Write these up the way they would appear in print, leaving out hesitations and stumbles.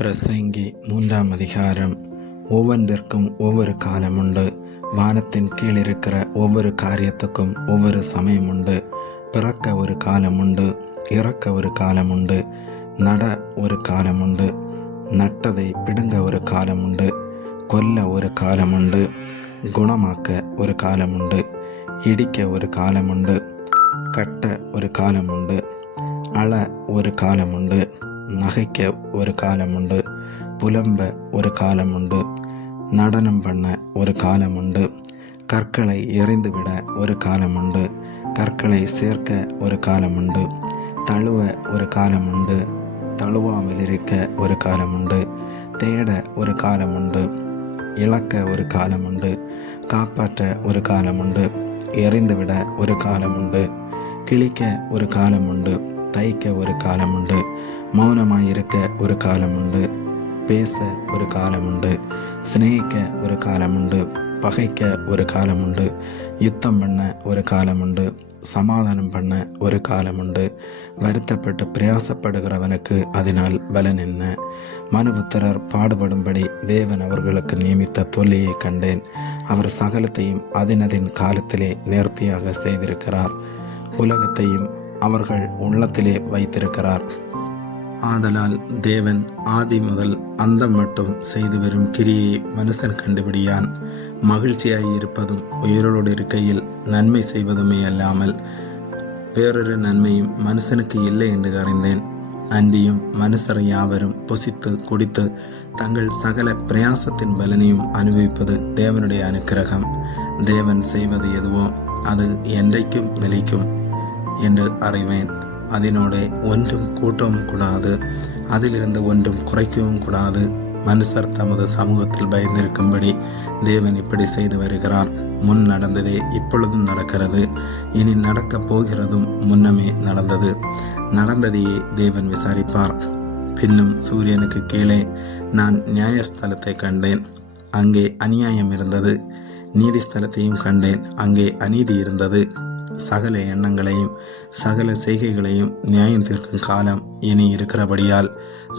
பிரசங்கி 3ஆம் அதிகாரம். ஒவ்வொன்றிற்கும் ஒவ்வொரு காலம் உண்டு. வானத்தின் கீழ் இருக்கிற ஒவ்வொரு காரியத்துக்கும் ஒவ்வொரு சமயம் உண்டு. பிறக்க ஒரு காலம் உண்டு, இறக்க ஒரு காலம் உண்டு, நட ஒரு காலம் உண்டு, நட்டதை பிடுங்க ஒரு காலம் உண்டு, கொல்ல ஒரு காலம் உண்டு, குணமாக்க ஒரு காலம் உண்டு, இடிக்க ஒரு காலம் உண்டு, கட்ட ஒரு காலம் உண்டு, அழ ஒரு காலம் உண்டு, நகைக்க ஒரு காலம் உண்டு, புலம்ப ஒரு காலம் உண்டு, நடனம் பண்ண ஒரு காலம் உண்டு, கற்களை எறிந்துவிட ஒரு காலம் உண்டு, கற்களை சேர்க்க ஒரு காலம் உண்டு, தழுவ ஒரு காலம் உண்டு, தழுவாமல் இருக்க ஒரு காலம் உண்டு, தேட ஒரு காலம் உண்டு, இழக்க ஒரு காலம் உண்டு, காப்பாற்ற ஒரு காலம் உண்டு, எறிந்துவிட ஒரு காலம் உண்டு, கிழிக்க ஒரு காலம் உண்டு, தைக்க ஒரு காலம் உண்டு, மௌனமாயிருக்க ஒரு காலம் உண்டு, பேச ஒரு காலம் உண்டு, சிநேகிக்க ஒரு காலம் உண்டு, பகைக்க ஒரு காலம் உண்டு, யுத்தம் பண்ண ஒரு காலம் உண்டு, சமாதானம் பண்ண ஒரு காலம் உண்டு. வருத்தப்பட்டு பிரயாசப்படுகிறவனுக்கு அதனால் பலன் என்ன? மனுபுத்திரர் பாடுபடும்படி தேவன் அவர்களுக்கு நியமித்த தொல்லையை கண்டேன். அவர் சகலத்தையும் அதினதின் காலத்திலே நேர்த்தியாக செய்திருக்கிறார். உலகத்தையும் அவர்கள் உள்ளத்திலே வைத்திருக்கிறார். ஆதலால் தேவன் ஆதி முதல் அந்தம் மட்டும் செய்து வரும் கிரியை மனுஷன் கண்டுபிடியான். மகிழ்ச்சியாய் இருப்பதும் உயிரோடு இருக்கையில் நன்மை செய்வதுமே அல்லாமல் வேறொரு நன்மையும் மனுஷனுக்கு இல்லை என்று அறிந்தேன். அன்றியும் மனுஷர் யாவரும் புசித்து குடித்து தங்கள் சகல பிரயாசத்தின் பலனையும் அனுபவிப்பது தேவனுடைய அனுக்கிரகம். தேவன் செய்வது எதுவோ அது என்றைக்கும் நிலைக்கும் என்று அறிவேன். அதனோடு ஒன்றும் கூட்டவும் கூடாது, அதிலிருந்து ஒன்றும் குறைக்கவும் கூடாது. மனுஷர் தமது சமூகத்தில் பயந்திருக்கும்படி தேவன் இப்படி செய்து வருகிறார். முன் நடந்ததே இப்பொழுதும் நடக்கிறது, இனி நடக்கப் போகிறதும் முன்னமே நடந்தது. நடந்ததையே தேவன் விசாரிப்பார். பின்னும் சூரியனுக்கு கீழே நான் நியாயஸ்தலத்தை கண்டேன், அங்கே அநியாயம் இருந்தது. நீதிஸ்தலத்தையும் கண்டேன், அங்கே அநீதி இருந்தது. சகல எண்ணங்களையும் சகல செய்கைகளையும் நியாயம் தீர்க்கும் காலம் இனி இருக்கிறபடியால்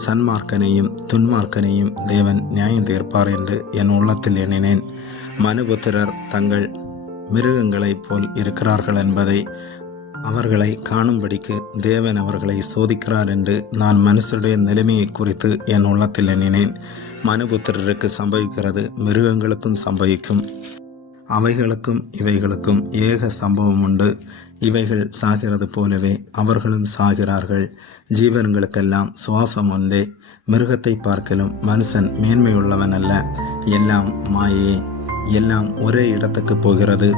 சன்மார்க்கனையும் துன்மார்க்கனையும் தேவன் நியாயம் தீர்ப்பார் என்று என் உள்ளத்தில் எண்ணினேன். மனுபுத்திரர் தங்கள் மிருகங்களைப் போல் இருக்கிறார்கள் என்பதை அவர்களை காணும்படிக்கு தேவன் அவர்களை சோதிக்கிறார் என்று நான் மனுஷருடைய நிலைமையை குறித்து என் உள்ளத்தில் எண்ணினேன். மனுபுத்திரருக்கு சம்பவிக்கிறது மிருகங்களுக்கும் சம்பவிக்கும். அவைகளுக்கும் இவைகளுக்கும் ஏக சம்பவம் உண்டு. இவைகள் சாகிறது போலவே அவர்களும் சாகிறார்கள். ஜீவன்களுக்கெல்லாம் சுவாசம் ஒன்றே. மிருகத்தை பார்க்கலும் மனுஷன் மேன்மையுள்ளவன் அல்ல. எல்லாம் மாயே. எல்லாம் ஒரே இடத்துக்கு போகிறது.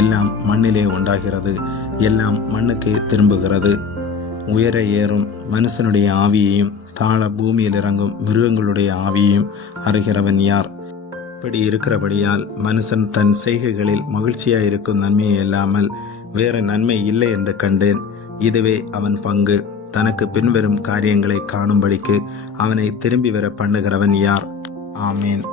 எல்லாம் மண்ணிலே உண்டாகிறது. எல்லாம் மண்ணுக்கே திரும்புகிறது. உயர ஏறும் மனுஷனுடைய ஆவியையும் தாழ பூமியில் இறங்கும் மிருகங்களுடைய ஆவியையும் அறிகிறவன் யார்? இப்படி இருக்கிறபடியால் மனுஷன் தன் செய்கைகளில் மகிழ்ச்சியாயிருக்கும் நன்மையை இல்லாமல் வேற நன்மை இல்லை என்று கண்டேன். இதுவே அவன் பங்கு. தனக்கு பின்வரும் காரியங்களை காணும்படிக்கு அவனை திரும்பி வர பண்ணுகிறவன் யார்? ஆமேன்.